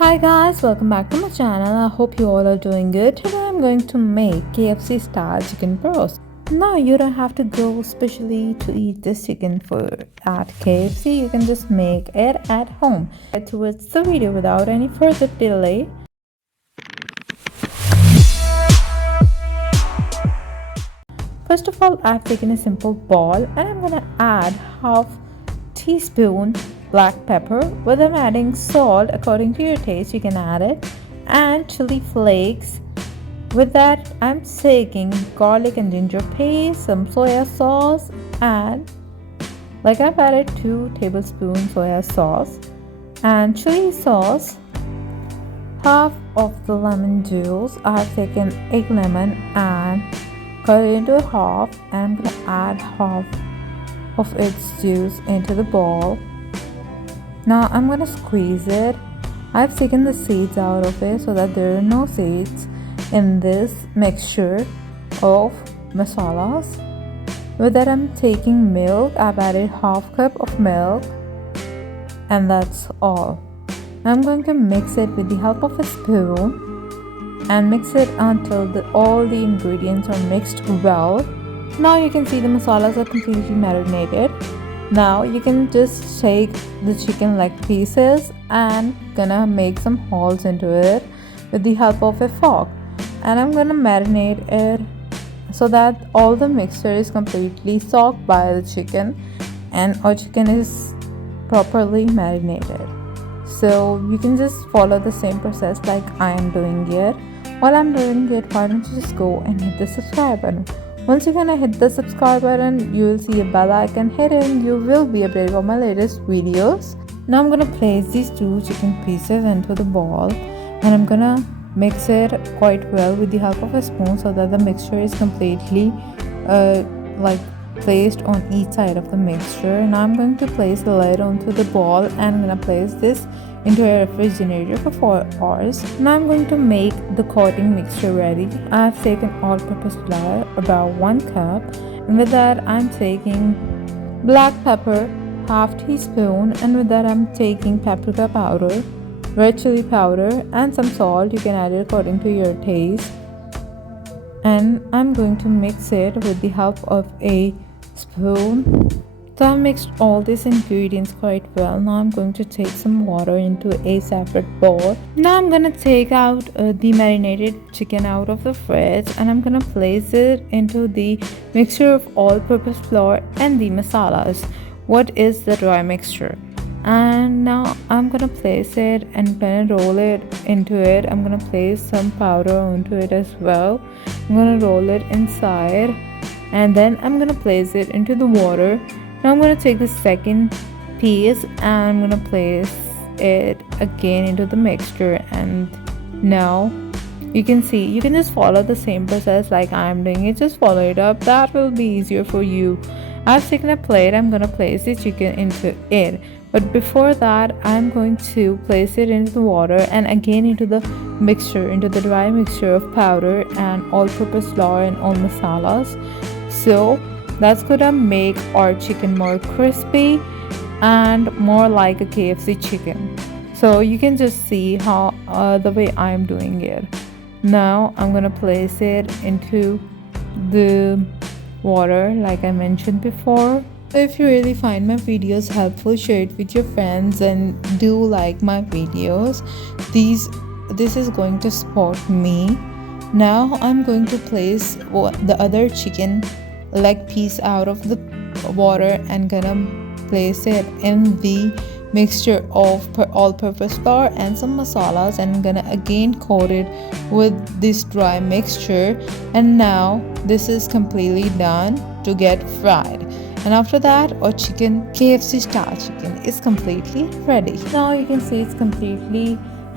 Hi guys, welcome back to my channel. I hope you all are doing good. Today I'm going to make KFC style chicken breast. Now you don't have to go specially to eat this chicken for at KFC. You can just make it at home. Get towards the video without any further delay. First of all, I've taken a simple bowl and I'm gonna add half teaspoon black pepper. With I'm adding salt according to your taste, you can add it, and chili flakes. With that, I'm taking garlic and ginger paste, some soya sauce, and like I've added 2 tablespoons soya sauce and chili sauce, half of the lemon juice. I've taken 8 lemon and cut it into half, and I'm gonna add half of its juice into the bowl. Now I'm gonna squeeze it. I've taken the seeds out of it so that there are no seeds in this mixture of masalas. With that, I'm taking milk. I've added half cup of milk, and that's all. I'm going to mix it with the help of a spoon and mix it until all the ingredients are mixed well. Now you can see the masalas are completely marinated. Now you can just take the chicken leg pieces and gonna make some holes into it with the help of a fork, and I'm gonna marinate it so that all the mixture is completely soaked by the chicken and our chicken is properly marinated. So you can just follow the same process like I am doing here. While I'm doing it, why don't you just go and hit the subscribe button. Once you're gonna hit the subscribe button, you will see a bell icon. Hit it and you will be updated on my latest videos. Now I'm gonna place these 2 chicken pieces into the bowl, and I'm gonna mix it quite well with the help of a spoon so that the mixture is completely placed on each side of the mixture. Now I'm going to place the lid onto the bowl, and I'm gonna place this into a refrigerator for 4 hours. Now I'm going to make the coating mixture ready. I've taken all-purpose flour, about 1 cup, and with that I'm taking black pepper, half teaspoon, and with that I'm taking paprika powder, red chili powder, and some salt. You can add it according to your taste. And I'm going to mix it with the help of a spoon. So I mixed all these ingredients quite well. Now I'm going to take some water into a separate bowl. Now I'm gonna take out the marinated chicken out of the fridge, and I'm gonna place it into the mixture of all-purpose flour and the masalas. What is the dry mixture? And now I'm gonna place it and gonna roll it into it. I'm gonna place some powder onto it as well. I'm gonna roll it inside, and then I'm gonna place it into the water. Now I'm going to take the second piece and I'm going to place it again into the mixture, and now you can see you can just follow the same process like I'm doing it. Just follow it up, that will be easier for you. I've taken a plate. I'm going to place the chicken into it, but before that I'm going to place it into the water and again into the mixture, into the dry mixture of powder and all-purpose flour and all masalas. So that's gonna make our chicken more crispy and more like a KFC chicken. So you can just see how the way I'm doing it. Now I'm gonna place it into the water like I mentioned before. If you really find my videos helpful, share it with your friends and do like my videos. This is going to support me. Now I'm going to place the other chicken leg piece out of the water and gonna place it in the mixture of all-purpose flour and some masalas, and gonna again coat it with this dry mixture. And now this is completely done to get fried, and after that our chicken, KFC style chicken, is completely ready. Now you can see it's completely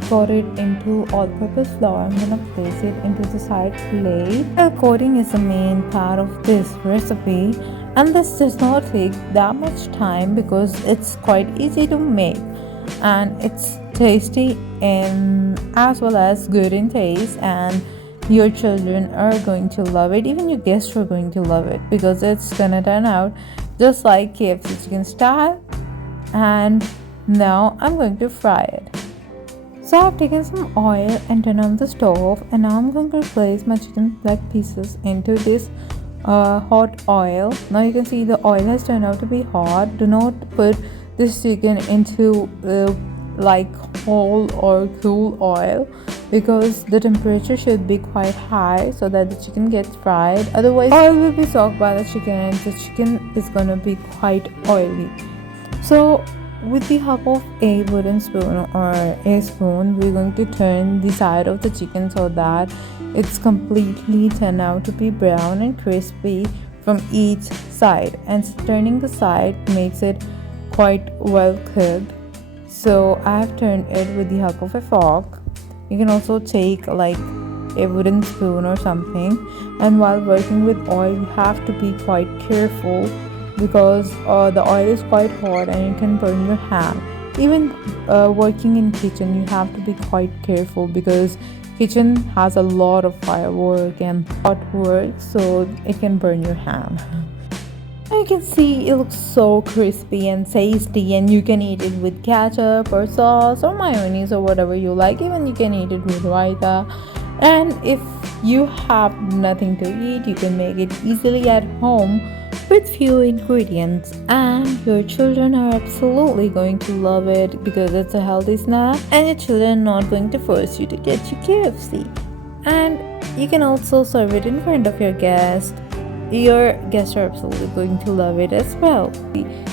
coated into all-purpose flour. I'm gonna place it into the side plate. The coating is the main part of this recipe, and this does not take that much time because it's quite easy to make, and it's tasty and as well as good in taste, and your children are going to love it. Even your guests are going to love it because it's gonna turn out just like KFC chicken style. And now I'm going to fry it. So I've taken some oil and turned on the stove, and now I'm going to place my chicken leg pieces into this hot oil. Now you can see the oil has turned out to be hot. Do not put this chicken into like whole or cool oil, because the temperature should be quite high so that the chicken gets fried. Otherwise oil will be soaked by the chicken and the chicken is gonna be quite oily. So with the help of a wooden spoon or a spoon, we're going to turn the side of the chicken so that it's completely turned out to be brown and crispy from each side, and turning the side makes it quite well cooked. So I've turned it with the help of a fork. You can also take like a wooden spoon or something, and while working with oil you have to be quite careful, because the oil is quite hot and it can burn your hand. Even working in kitchen you have to be quite careful, because kitchen has a lot of firework and hot work, so it can burn your hand. You can see it looks so crispy and tasty, and you can eat it with ketchup or sauce or mayonnaise or whatever you like. Even you can eat it with raita. And if you have nothing to eat, you can make it easily at home with few ingredients, and your children are absolutely going to love it because it's a healthy snack, and your children are not going to force you to get your KFC. And you can also serve it in front of your guests. Your guests are absolutely going to love it as well.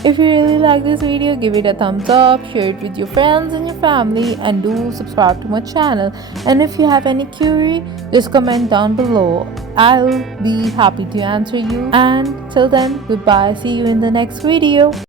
If you really like this video, give it a thumbs up, share it with your friends and your family, and do subscribe to my channel. And if you have any query, just comment down below. I'll be happy to answer you. And till then, goodbye. See you in the next video.